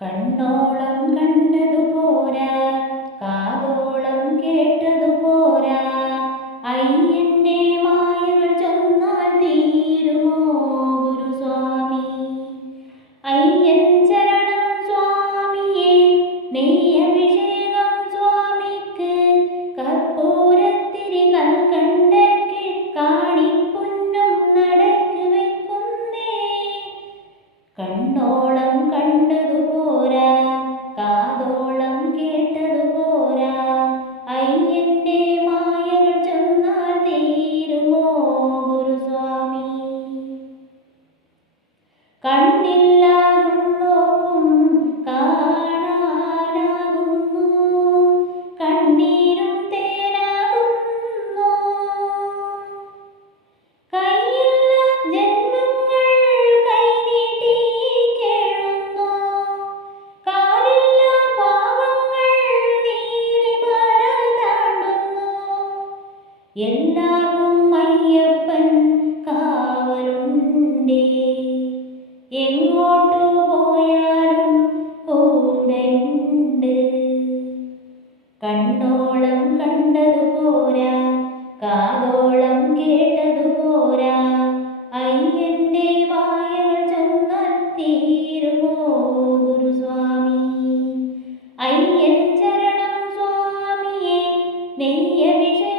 കണ്ണോളം കണ്ടതു പോരാ, കാതോളം കേട്ടതു പോരാ, അയ്യന്റെ മായകൾ ചൊന്നാൽ തീരുമോ ഗുരുസ്വാമി? അയ്യൻ ശരണം സ്വാമിയേ, നെയ്യഭിഷേകം സ്വാമിക്ക്, കർപ്പൂരത്തിരി കൽക്കണ്ടയ്ക്ക് കാണിപ്പൊന്നും നടക്ക് വെക്കുന്നേ. കണ്ണോളം കണ്ടതു പോരാ, കാതോളം കേട്ടതു പോരാ, അയ്യന്റെ മായകൾ ചൊന്നാൽ തീരുമോ ഗുരുസ്വാമി? കണ്ണില്ലാതുള്ളോർക്കും കാണാനാകുന്നു, കണ്ണീരും തേനാകുന്നു. കൈയില്ല ജന്മങ്ങൾ കൈനീട്ടി കേഴുന്നു, കാലില്ല പാവങ്ങൾ നീലിമല താണ്ടുന്നു. എല്ലാവർക്കും അയ്യപ്പൻ കാവലുണ്ടേ, എങ്ങോട്ടു പോയാലും കൂടെയുണ്ട്. കണ്ണോളം കണ്ടതു പോരാ, കാതോളം കേട്ടതു പോരാ, അയ്യന്റെ മായകൾ ചൊന്നാൽ തീരുമോ ഗുരുസ്വാമി? അയ്യൻ ശരണം സ്വാമിയേ, നെയ്യഭിഷേകം